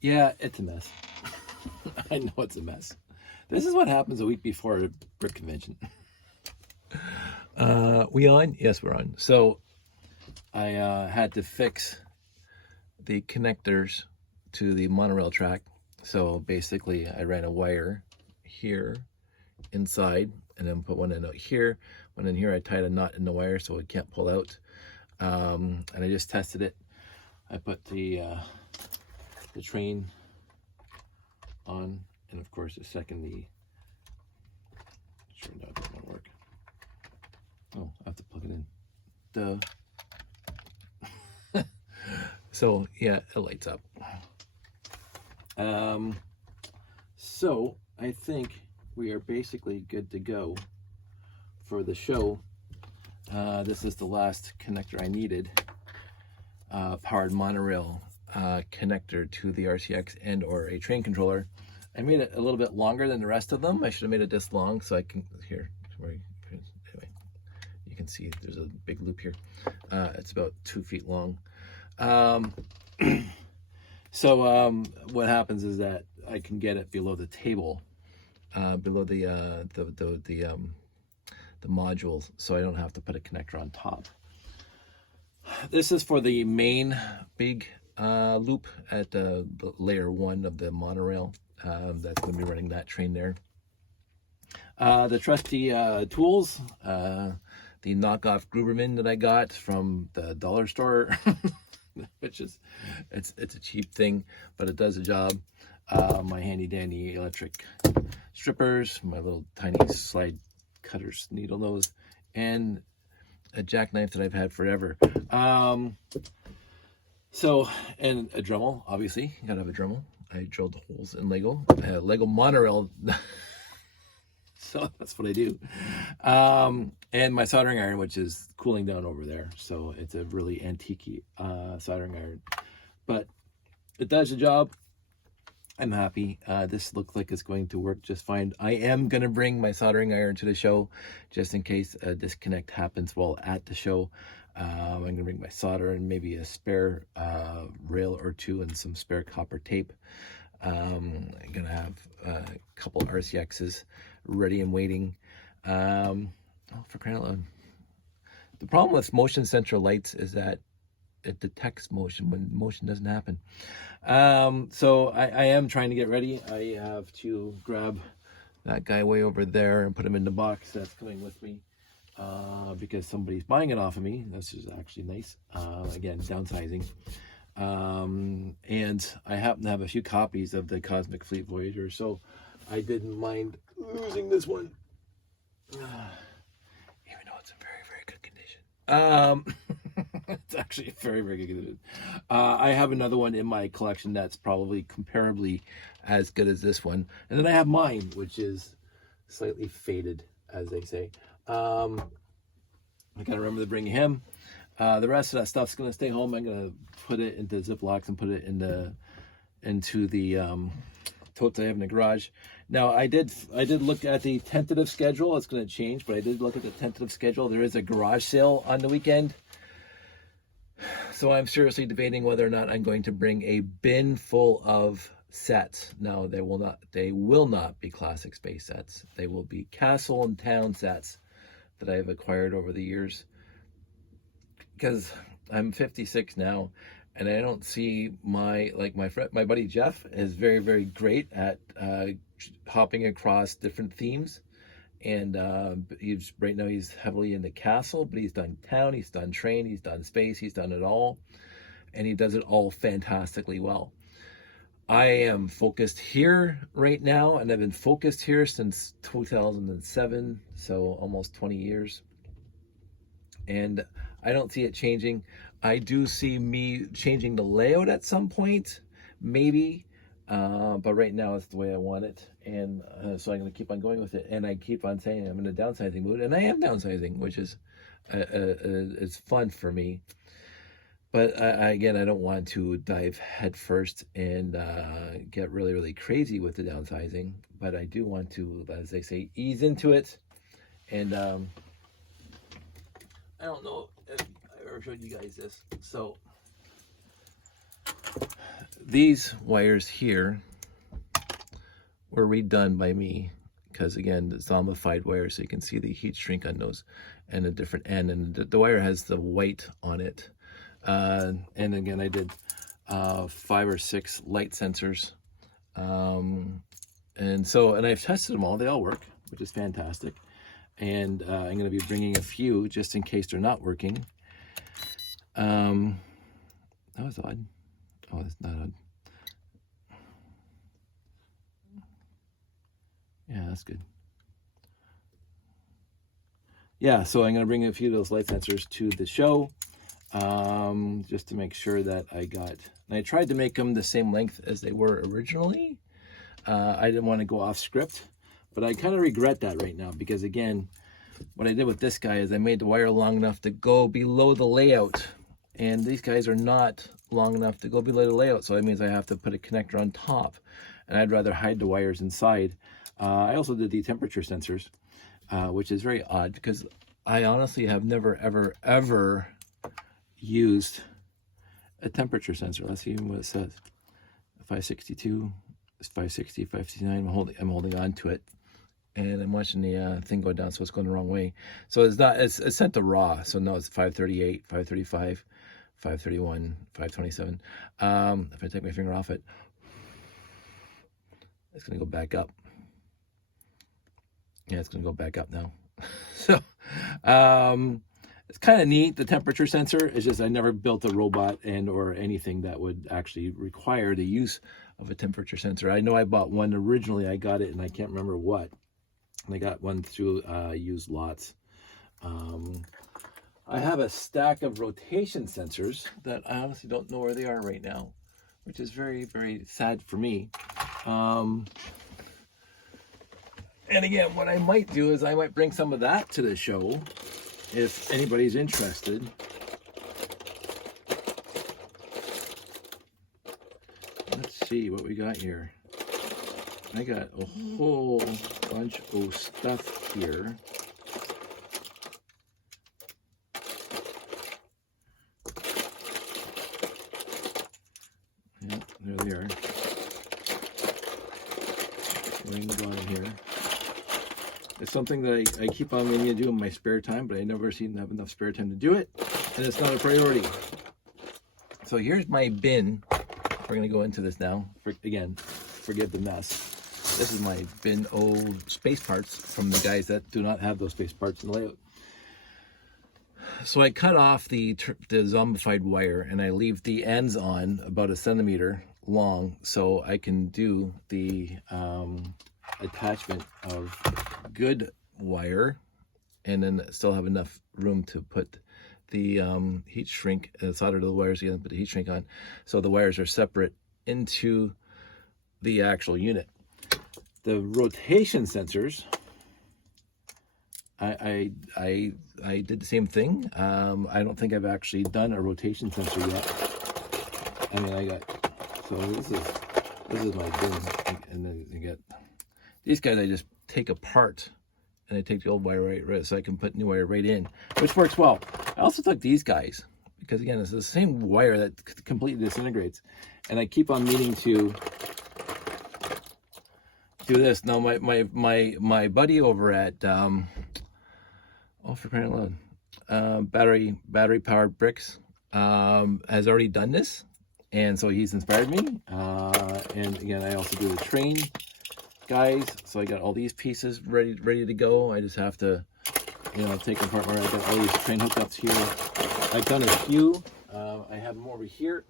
Yeah, it's a mess. I know it's a mess. This is what happens a week before a brick convention. We on? Yes, we're on. So I had to fix the connectors to the monorail track. So basically, I ran a wire here inside and then put one in out here. One in here, I tied a knot in the wire so it can't pull out. And I just tested it. I put the train on, and of course, the second the sure that doesn't work. Oh, I have to plug it in. Duh. So yeah, it lights up. So I think we are basically good to go for the show. This is the last connector I needed. Powered monorail connector to the RCX and or a train controller. I made it a little bit longer than the rest of them. I should have made it this long so I can, here, anyway, you can see there's a big loop here. It's about 2 feet long. So what happens is that I can get it below the table, below the modules, so I don't have to put a connector on top. This is for the main big loop at the layer 1 of the monorail. That's going to be running that train there. The trusty tools, the knockoff Gruberman that I got from the dollar store, which is it's a cheap thing, but it does the job. My handy dandy electric strippers, my little tiny slide cutters, needle nose, and a jackknife that I've had forever. So, and a Dremel, obviously, you gotta have a Dremel. I drilled holes in Lego, Lego monorail. So that's what I do. And my soldering iron, which is cooling down over there. So it's a really antique soldering iron, but it does the job. I'm happy. This looks like it's going to work just fine. I am going to bring my soldering iron to the show just in case a disconnect happens while at the show. I'm going to bring my solder and maybe a spare rail or two and some spare copper tape. I'm going to have a couple RCXs ready and waiting. Oh, for crying out loud. The problem with motion sensor lights is that it detects motion when motion doesn't happen. So I am trying to get ready. I have to grab that guy way over there and put him in the box that's coming with me because somebody's buying it off of me. This is actually nice. Again, downsizing. And I happen to have a few copies of the Cosmic Fleet Voyager, so I didn't mind losing this one. Even though it's in very, very good condition. It's actually very, very good condition. I have another one in my collection that's probably comparably as good as this one. And then I have mine, which is slightly faded, as they say. I gotta remember to bring him. The rest of that stuff's gonna stay home. I'm gonna put it into Ziplocs and put it into the totes I have in the garage. Now I did look at the tentative schedule. It's going to change, but I did look at the tentative schedule. There is a garage sale on the weekend, so I'm seriously debating whether or not I'm going to bring a bin full of sets. Now they will not be classic space sets. They will be castle and town sets that I have acquired over the years, because I'm 56 now. And I don't see my buddy Jeff is very, very great at hopping across different themes. And right now he's heavily into castle, but he's done town, he's done train, he's done space, he's done it all. And he does it all fantastically well. I am focused here right now, and I've been focused here since 2007, so almost 20 years. And I don't see it changing. I do see me changing the layout at some point, maybe, but right now it's the way I want it, and so I'm going to keep on going with it. And I keep on saying I'm in a downsizing mood, and I am downsizing, which is it's fun for me. But again, I don't want to dive headfirst and get really, really crazy with the downsizing. But I do want to, as they say, ease into it. And I don't know if I ever showed you guys this. So these wires here were redone by me because, again, it's zombified wire, so you can see the heat shrink on those and a different end. And the wire has the white on it. And again, I did 5 or 6 light sensors. And I've tested them all. They all work, which is fantastic. And I'm going to be bringing a few just in case they're not working. That was odd. Oh, that's not odd. Yeah, that's good. Yeah, so I'm going to bring a few of those light sensors to the show, just to make sure that and I tried to make them the same length as they were originally. I didn't want to go off script, but I kind of regret that right now because, again, what I did with this guy is I made the wire long enough to go below the layout, and these guys are not long enough to go below the layout, so that means I have to put a connector on top, and I'd rather hide the wires inside. I also did the temperature sensors, which is very odd because I honestly have never, ever, ever used a temperature sensor. Let's see what it says. 562, it's 560, 569. I'm holding on to it, and I'm watching the thing go down, so it's going the wrong way. So it's set to raw. So no, it's 538, 535, 531, 527. If I take my finger off it, it's going to go back up. Yeah, it's going to go back up now. So it's kind of neat, the temperature sensor. It's just I never built a robot or anything that would actually require the use of a temperature sensor. I know I bought one originally. I got it, and I can't remember what. And I got one through used lots. I have a stack of rotation sensors that I honestly don't know where they are right now, which is very, very sad for me. And again, what I might do is I might bring some of that to the show if anybody's interested. Let's see what we got here. I got a whole bunch of stuff here. Yep, there they are. Rings on here. It's something that I keep on meaning to do in my spare time, but I never seem to have enough spare time to do it, and it's not a priority. So here's my bin. We're going to go into this now. Again, forgive the mess. This is my bin old space parts from the guys that do not have those space parts in the layout. So I cut off the zombified wire, and I leave the ends on about 1 centimeter long, so I can do the attachment of good wire, and then still have enough room to put the heat shrink, solder the wires again, put the heat shrink on, so the wires are separate into the actual unit. The rotation sensors, I did the same thing. I don't think I've actually done a rotation sensor yet. I mean, so this is my bin, and then you get these guys. I just take apart, and I take the old wire right, so I can put new wire right in, which works well. I also took these guys because, again, it's the same wire that completely disintegrates, and I keep on meaning to do this. Now my buddy over at for crying out loud, battery powered bricks has already done this, and so he's inspired me. And again, I also do the train guys, so I got all these pieces ready to go. I just have to, take them apart. I got all these train hookups here. I've done a few. I have them over here.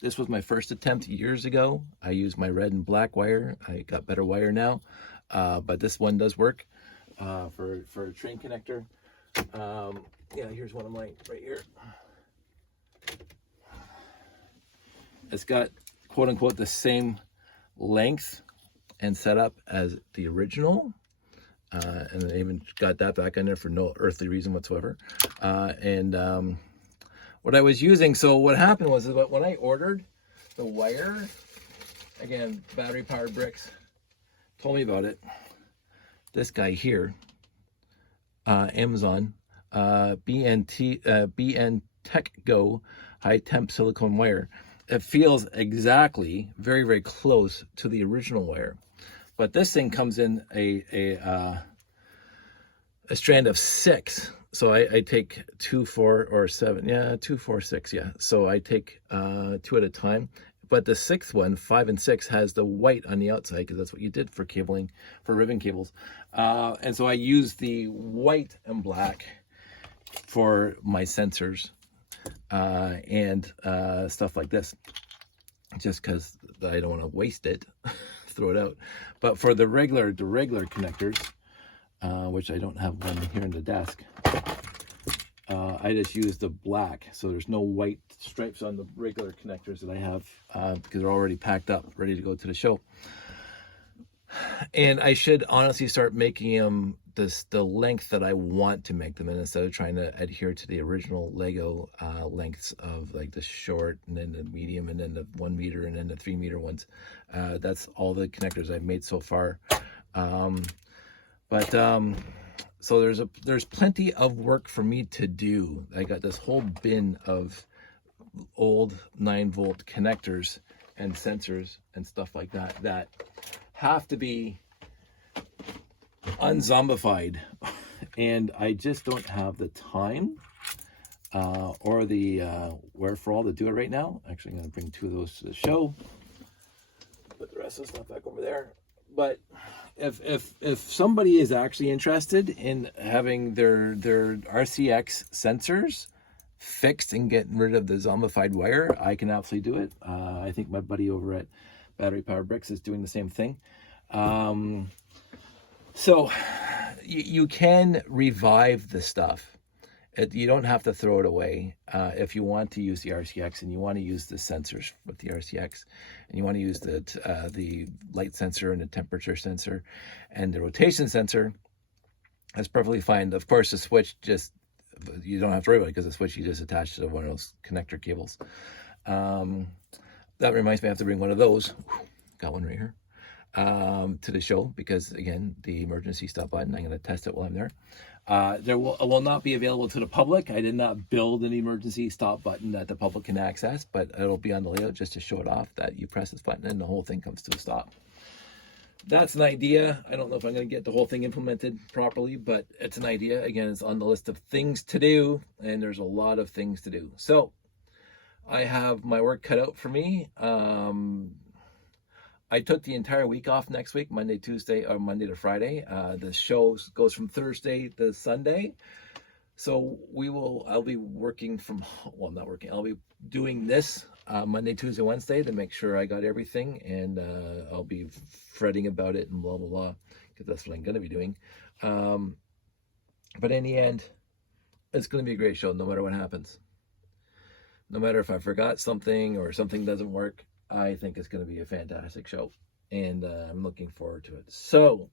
This was my first attempt years ago. I used my red and black wire. I got better wire now, but this one does work for a train connector. Yeah, here's one of mine right here. It's got, quote unquote, the same length and setup as the original. And I even got that back in there for no earthly reason whatsoever. What I was using, so what happened was that when I ordered the wire, again, battery powered bricks, told me about it. This guy here, Amazon, BNT Tech Go high temp silicone wire. It feels exactly very, very close to the original wire, but this thing comes in a strand of 6. So I take 2, 4, or 7. Yeah, 2, 4, 6. Yeah. So I take 2 at a time. But the 6th one, 5 and 6, has the white on the outside because that's what you did for cabling, for ribbon cables. And so I use the white and black for my sensors and stuff like this, just because I don't want to waste it, throw it out. But for the regular connectors, which I don't have one here in the desk, I just use the black, so there's no white stripes on the regular connectors that I have because they're already packed up, ready to go to the show. And I should honestly start making them the length that I want to make them in, instead of trying to adhere to the original Lego lengths of like the short and then the medium and then the 1 meter and then the 3 meter ones. That's all the connectors I've made so far. So there's plenty of work for me to do. I got this whole bin of old 9-volt connectors and sensors and stuff like that that have to be unzombified, and I just don't have the time or the wherewithal to do it right now. Actually, I'm going to bring 2 of those to the show, put the rest of the stuff back over there. But if somebody is actually interested in having their RCX sensors fixed and getting rid of the zombified wire, I can absolutely do it. I think my buddy over at Battery Power Bricks is doing the same thing. So you can revive the stuff. You don't have to throw it away. If you want to use the RCX and you want to use the sensors with the RCX, and you want to use the light sensor and the temperature sensor and the rotation sensor, that's perfectly fine. Of course, the switch, you don't have to worry about it, because the switch you just attach to one of those connector cables. That reminds me, I have to bring one of those. Got one right here. To the show, because again, the emergency stop button, I'm going to test it while I'm there. It will not be available to the public. I did not build an emergency stop button that the public can access, but it'll be on the layout just to show it off, that you press this button and the whole thing comes to a stop. That's an idea. I don't know if I'm going to get the whole thing implemented properly, but it's an idea. Again, it's on the list of things to do, and there's a lot of things to do. So I have my work cut out for me. I took the entire week off next week, Monday, Tuesday, or Monday to Friday. The show goes from Thursday to Sunday. So I'll be working from, well, not working, I'll be doing this Monday, Tuesday, Wednesday to make sure I got everything, and I'll be fretting about it and blah, blah, blah, because that's what I'm going to be doing. But in the end, it's going to be a great show no matter what happens. No matter if I forgot something or something doesn't work, I think it's going to be a fantastic show, and I'm looking forward to it. So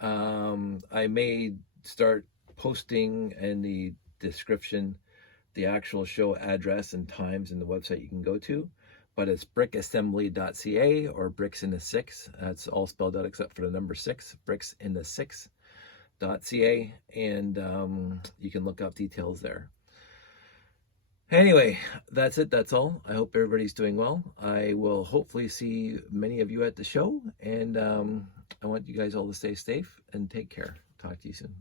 I may start posting in the description the actual show address and times and the website you can go to, but it's brickassembly.ca or bricks in the 6. That's all spelled out except for the number 6, bricks in the 6.ca, and you can look up details there. Anyway, that's it. That's all. I hope everybody's doing well. I will hopefully see many of you at the show, and I want you guys all to stay safe and take care. Talk to you soon.